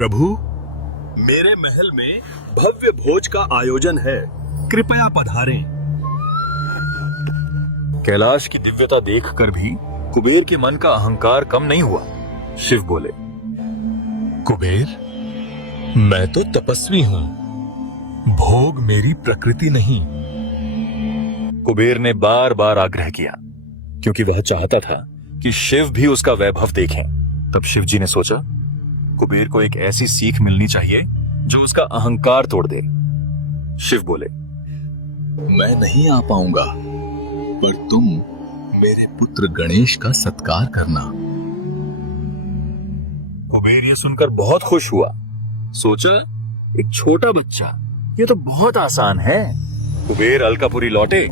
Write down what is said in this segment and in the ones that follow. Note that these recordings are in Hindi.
प्रभु, मेरे महल में भव्य भोज का आयोजन है, कृपया पधारें। कैलाश की दिव्यता देखकर भी कुबेर के मन का अहंकार कम नहीं हुआ। शिव बोले, कुबेर, मैं तो तपस्वी हूं, भोग मेरी प्रकृति नहीं। कुबेर ने बार बार आग्रह किया क्योंकि वह चाहता था कि शिव भी उसका वैभव देखें। तब शिव जी ने सोचा, कुबेर को एक ऐसी सीख मिलनी चाहिए जो उसका अहंकार तोड़ दे। शिव बोले, मैं नहीं आ पाऊंगा, पर तुम मेरे पुत्र गणेश का सत्कार करना। कुबेर ये सुनकर बहुत खुश हुआ। सोचा, एक छोटा बच्चा, ये तो बहुत आसान है। कुबेर अलकापुरी लौटे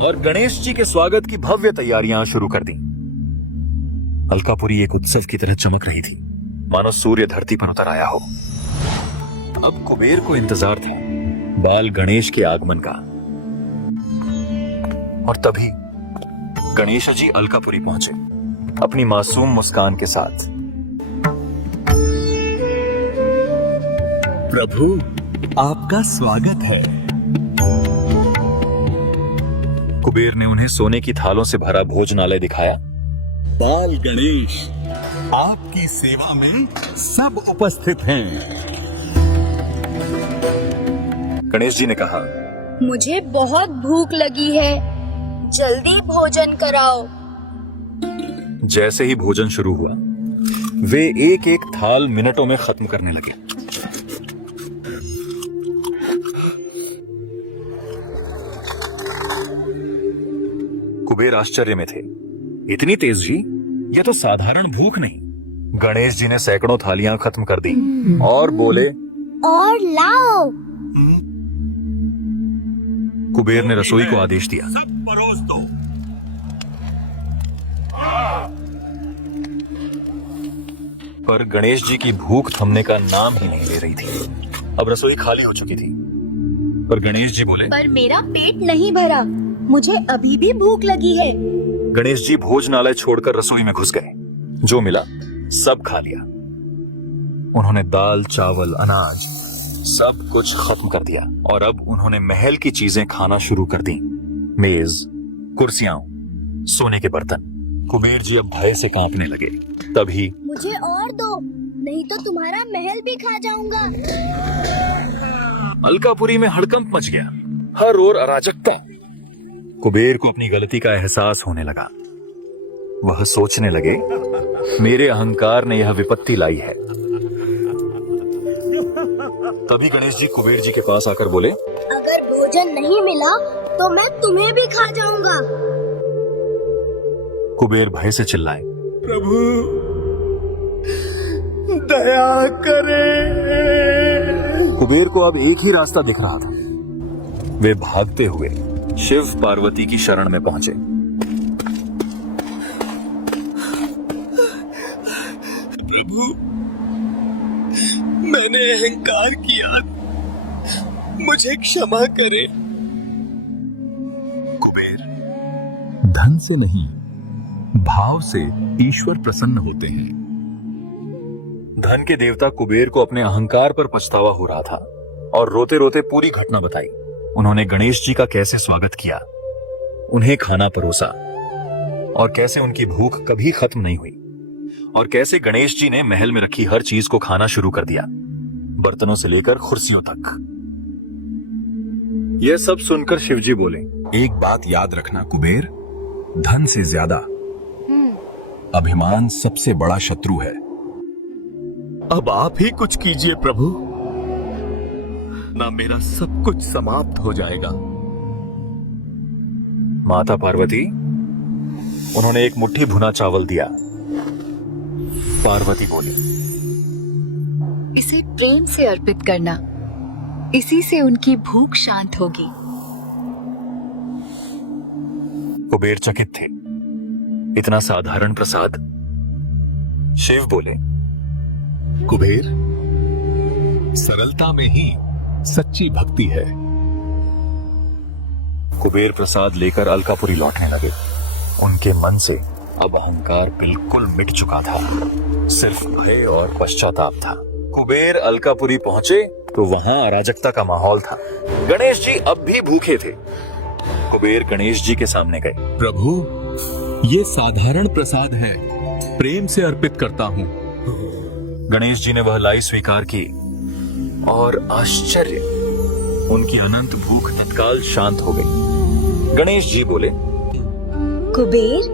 और गणेश जी के स्वागत की भव्य तैयारियां शुरू कर दी। अलकापुरी एक उत्सव की तरह चमक रही थी, मानो सूर्य धरती पर उतर आया हो। अब कुबेर को इंतजार था बाल गणेश के आगमन का। और तभी गणेश जी अलकापुरी पहुंचे अपनी मासूम मुस्कान के साथ। प्रभु, आपका स्वागत है। कुबेर ने उन्हें सोने की थालों से भरा भोजनालय दिखाया। बाल गणेश, आपकी सेवा में सब उपस्थित हैं। गणेश जी ने कहा, मुझे बहुत भूख लगी है, जल्दी भोजन कराओ। जैसे ही भोजन शुरू हुआ, वे एक एक थाल मिनटों में खत्म करने लगे। कुबेर आश्चर्य में थे। इतनी तेजी? यह तो साधारण भूख नहीं। गणेश जी ने सैकड़ों थालियां खत्म कर दी और बोले, और लाओ। कुबेर ने रसोई को आदेश दिया, सब परोस दो। पर गणेश जी की भूख थमने का नाम ही नहीं ले रही थी। अब रसोई खाली हो चुकी थी, पर गणेश जी बोले, पर मेरा पेट नहीं भरा, मुझे अभी भी भूख लगी है। गणेश जी भोजनालय छोड़कर रसोई में घुस गए। जो मिला सब खा लिया। उन्होंने दाल, चावल, अनाज सब कुछ खत्म कर दिया और अब उन्होंने महल की चीजें खाना शुरू कर दी। मेज, कुर्सियां, सोने के बर्तन। कुबेर जी अब भय से कांपने लगे। तभी मुझे और दो, नहीं तो तुम्हारा महल भी खा जाऊंगा। अलकापुरी में हड़कंप मच गया, हर ओर अराजकता। कुबेर को अपनी गलती का एहसास होने लगा। वह सोचने लगे, मेरे अहंकार ने यह विपत्ति लाई है। तभी गणेश जी कुबेर जी के पास आकर बोले, अगर भोजन नहीं मिला तो मैं तुम्हें भी खा जाऊंगा। कुबेर भय से चिल्लाए, प्रभु, दया करें। कुबेर को अब एक ही रास्ता दिख रहा था। वे भागते हुए शिव पार्वती की शरण में पहुंचे। प्रभु, मैंने अहंकार किया, मुझे क्षमा करें। कुबेर, धन से नहीं, भाव से ईश्वर प्रसन्न होते हैं। धन के देवता कुबेर को अपने अहंकार पर पछतावा हो रहा था और रोते रोते पूरी घटना बताई। उन्होंने गणेश जी का कैसे स्वागत किया, उन्हें खाना परोसा और कैसे उनकी भूख कभी खत्म नहीं हुई और कैसे गणेश जी ने महल में रखी हर चीज को खाना शुरू कर दिया, बर्तनों से लेकर कुर्सियों तक। यह सब सुनकर शिवजी बोले, एक बात याद रखना कुबेर, धन से ज्यादा अभिमान सबसे बड़ा शत्रु है। अब आप ही कुछ कीजिए प्रभु, ना मेरा सब कुछ समाप्त हो जाएगा। माता पार्वती, उन्होंने एक मुट्ठी भुना चावल दिया। पार्वती बोली, इसे प्रेम से अर्पित करना, इसी से उनकी भूख शांत होगी। कुबेर चकित थे, इतना साधारण प्रसाद। शिव बोले, कुबेर, सरलता में ही सच्ची भक्ति है। कुबेर प्रसाद लेकर अलकापुरी लौटने लगे। उनके मन से अब अहंकार बिल्कुल मिट चुका था, सिर्फ भय और पश्चाताप था। कुबेर अलकापुरी पहुंचे तो वहां अराजकता का माहौल था। गणेश जी अब भी भूखे थे। कुबेर गणेश जी के सामने गए। प्रभु, ये साधारण प्रसाद है, प्रेम से अर्पित करता हूँ। गणेश जी ने वह लाई स्वीकार की और आश्चर्य, उनकी अनंत भूख तत्काल शांत हो गई। गणेश जी बोले, कुबेर,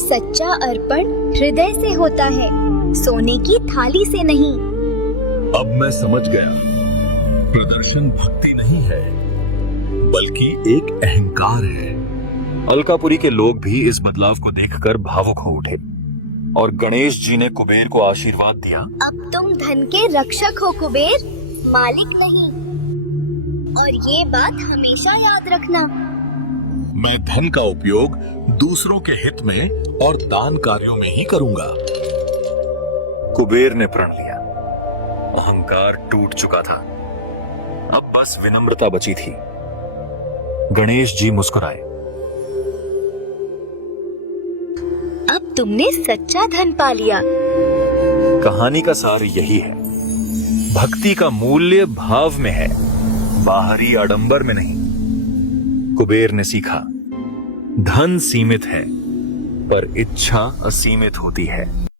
सच्चा अर्पण हृदय से होता है, सोने की थाली से नहीं। अब मैं समझ गया, प्रदर्शन भक्ति नहीं है, बल्कि एक अहंकार है। अलकापुरी के लोग भी इस बदलाव को देखकर भावुक हो उठे और गणेश जी ने कुबेर को आशीर्वाद दिया। अब तुम धन के रक्षक हो कुबेर, मालिक नहीं। और ये बात हमेशा याद रखना। मैं धन का उपयोग दूसरों के हित में और दान कार्यों में ही करूंगा। कुबेर ने प्रण लिया। अहंकार टूट चुका था, अब बस विनम्रता बची थी। गणेश जी मुस्कुराए। अब तुमने सच्चा धन पा लिया। कहानी का सार यही है, भक्ति का मूल्य भाव में है, बाहरी आडंबर में नहीं। कुबेर ने सीखा, धन सीमित है पर इच्छा असीमित होती है।